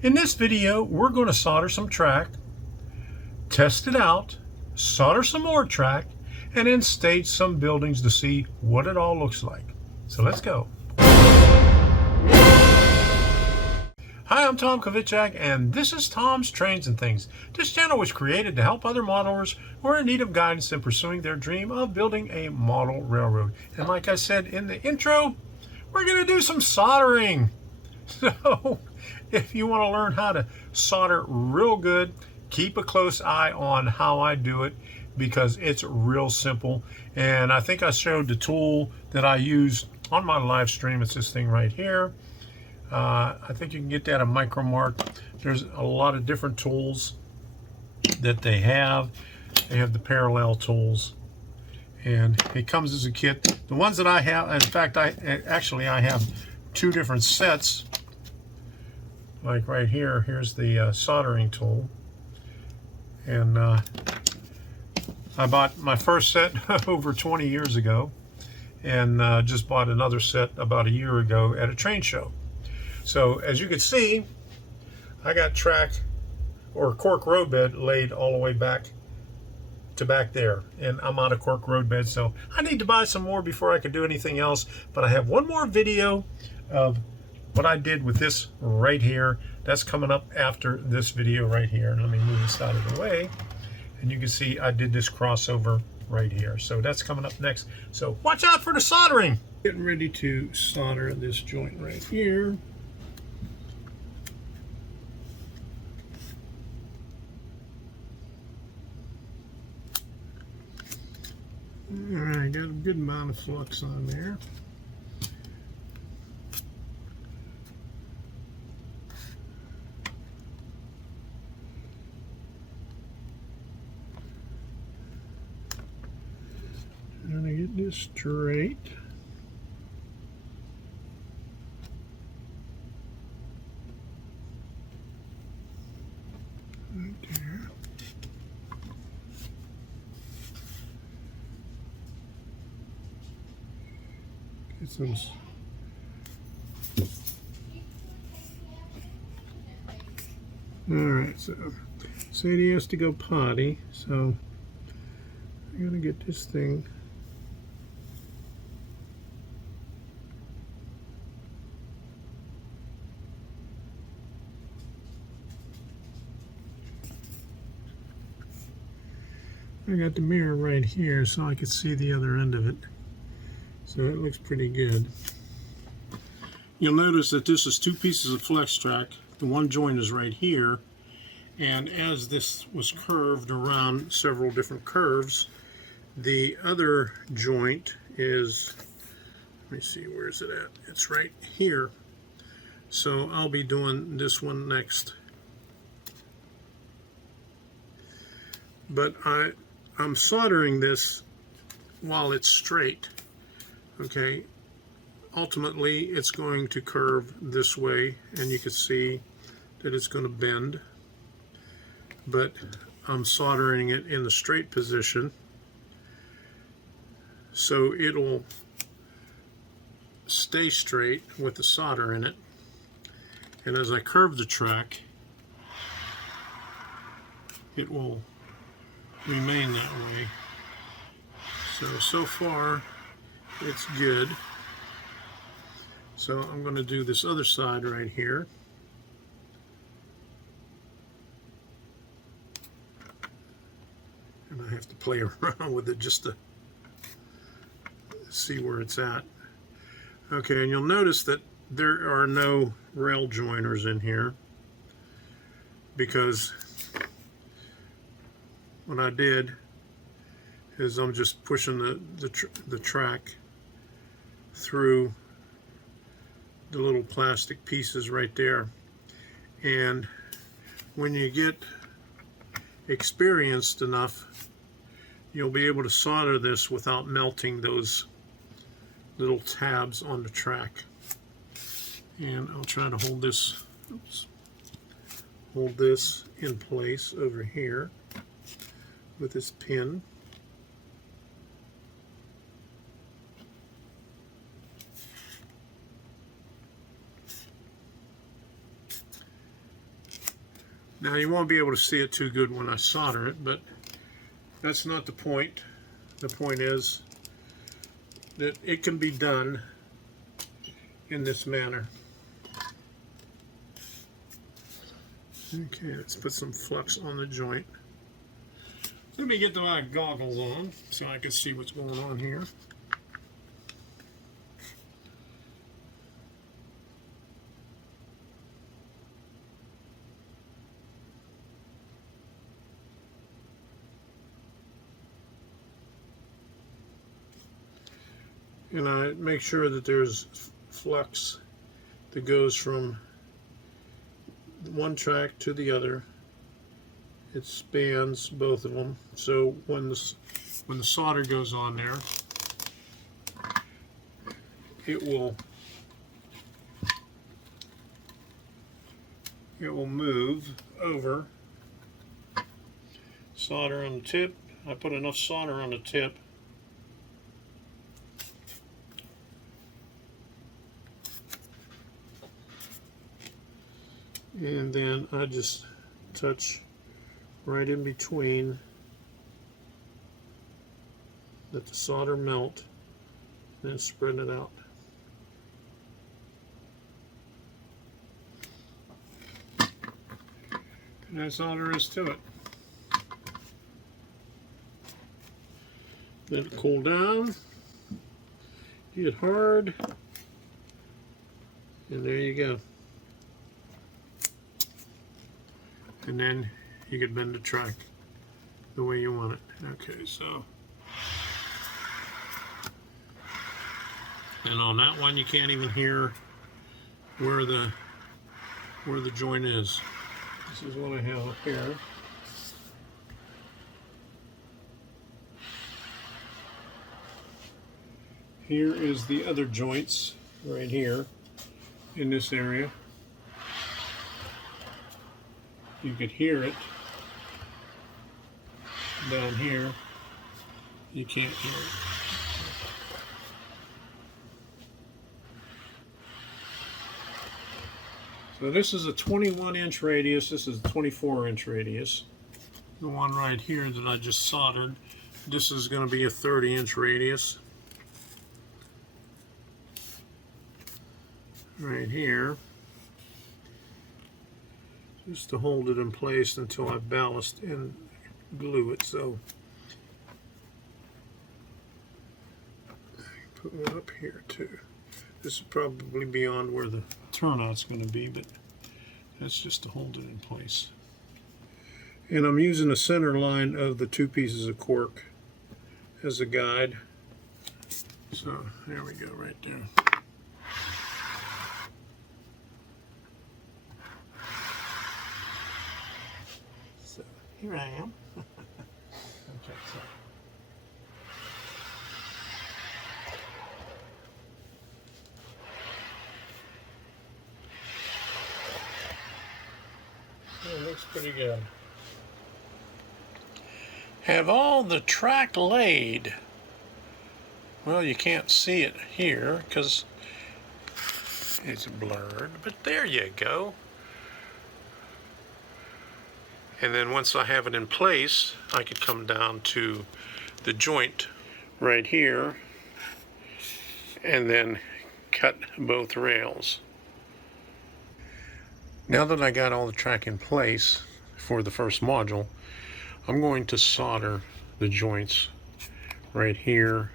In this video, we're going to solder some track, test it out, solder some more track, and then stage some buildings to see what it all looks like. So let's go. Hi, I'm Tom Kovichak, and this is Tom's Trains and Things. This channel was created to help other modelers who are in need of guidance in pursuing their dream of building a model railroad. And like I said in the intro, we're going to do some soldering. So if you want to learn how to solder real good, keep a close eye on how I do it, because it's real simple. And I think I showed the tool that I use on my live stream. It's this thing right here. I think you can get that at Micromark. There's a lot of different tools that they have. They have the parallel tools, and it comes as a kit. The ones that I have, in fact, I have two different sets. Like right here, here's the soldering tool, and I bought my first set over 20 years ago, and just bought another set about a year ago at a train show. So as you can see, I got track or cork road bed laid all the way back to back there, and I'm on a cork road bed, so I need to buy some more before I can do anything else. But I have one more video of what I did with this right here. That's coming up after this video right here. And let me move this out of the way, and you can see I did this crossover right here. So that's coming up next. So watch out for the soldering. Getting ready to solder this joint right here. All right, got a good amount of flux on there. Trying to get this straight. Right there. Get some. All right, so Sadie has to go potty, so I'm gonna get this thing. I got the mirror right here so I could see the other end of it. So it looks pretty good. You'll notice that this is two pieces of flex track. The one joint is right here, and as this was curved around several different curves, the other joint is, let me see, where is it at? It's right here. So I'll be doing this one next. But I'm soldering this while it's straight. Okay, ultimately it's going to curve this way, and you can see that it's going to bend, but I'm soldering it in the straight position so it'll stay straight with the solder in it. And as I curve the track, it will remain that way. So far it's good. So I'm going to do this other side right here. And I have to play around with it just to see where it's at. Okay, and you'll notice that there are no rail joiners in here, because what I did is I'm just pushing the track through the little plastic pieces right there. And when you get experienced enough, you'll be able to solder this without melting those little tabs on the track. And I'll try to hold this, hold this in place over here with this pin. Now you won't be able to see it too good when I solder it, but that's not the point. The point is that it can be done in this manner. Okay, let's put some flux on the joint. Let me get my goggles on so I can see what's going on here. And I make sure that there's flux that goes from one track to the other. It spans both of them, so when the solder goes on there, it will move over. Solder on the tip. I put enough solder on the tip and then I just touch right in between, let the solder melt, and then spread it out. And that's all there is to it. Let it cool down, get hard, and there you go. And then you can bend the track the way you want it. Okay, so, and on that one you can't even hear where the joint is. This is what I have up here. Here is the other joints right here in this area. You could hear it down here. You can't hear it. So this is a 21-inch radius. This is a 24-inch radius. The one right here that I just soldered, this is going to be a 30-inch radius. Right here, just to hold it in place until I ballast and glue it. So put one up here too. This is probably beyond where the turnout's going to be, but that's just to hold it in place. And I'm using the center line of the two pieces of cork as a guide. So there we go, right there. So here I am. Okay, so. It looks pretty good. Have all the track laid. Well, you can't see it here because it's blurred, but there you go. And then once I have it in place, I could come down to the joint right here and then cut both rails. Now that I got all the track in place for the first module, I'm going to solder the joints right here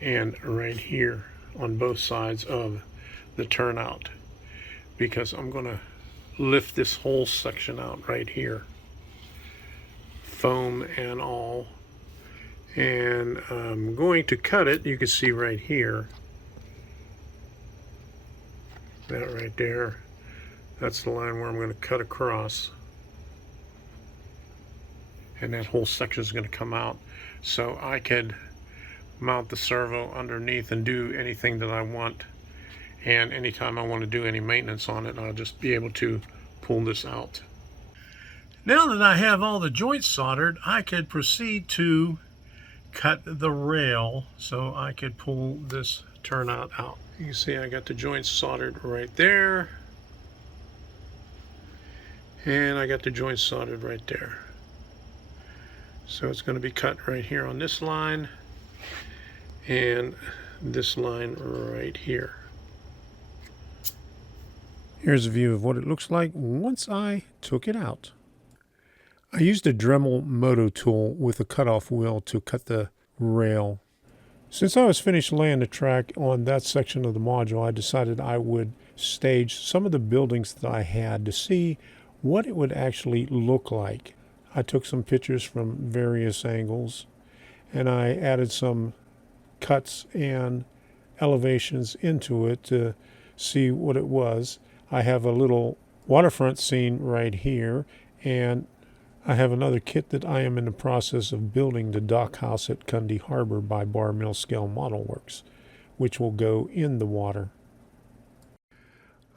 and right here on both sides of the turnout, because I'm going to lift this whole section out right here, foam and all, and I'm going to cut it. You can see right here, that right there, that's the line where I'm going to cut across, and that whole section is going to come out, so I could mount the servo underneath and do anything that I want. And anytime I want to do any maintenance on it, I'll just be able to pull this out. Now that I have all the joints soldered, I could proceed to cut the rail so I could pull this turnout out. You can see I got the joints soldered right there. And I got the joint soldered right there. So it's going to be cut right here on this line and this line right here. Here's a view of what it looks like once I took it out. I used a Dremel Moto tool with a cutoff wheel to cut the rail. Since I was finished laying the track on that section of the module, I decided I would stage some of the buildings that I had to see what it would actually look like. I took some pictures from various angles and I added some cuts and elevations into it to see what it was. I have a little waterfront scene right here, and I have another kit that I am in the process of building, the dock house at Cundy Harbor by Bar Mill Scale Model Works, which will go in the water.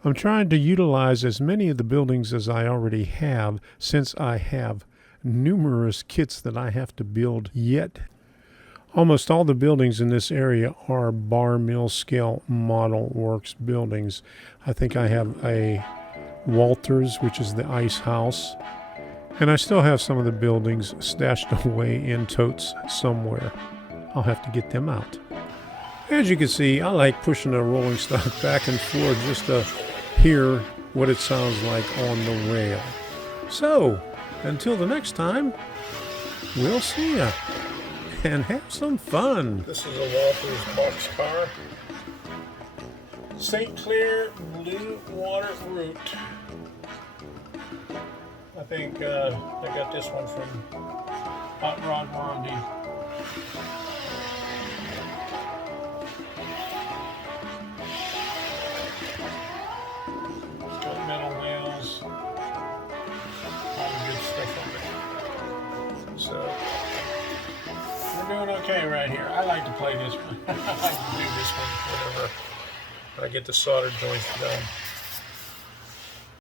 I'm trying to utilize as many of the buildings as I already have, since I have numerous kits that I have to build yet. Almost all the buildings in this area are Bar Mill Scale Model Works buildings. I think I have a Walters, which is the ice house. And I still have some of the buildings stashed away in totes somewhere. I'll have to get them out. As you can see, I like pushing a rolling stock back and forth just to hear what it sounds like on the rail. So, until the next time, we'll see ya and have some fun. This is a Walters boxcar. St. Clair Blue Water Route. I think I got this one from Hot Rod Wandy. Got metal nails, all the good stuff on it. So we're doing okay right here. I like to play this one. I like to do this one whenever I get the solder joints done.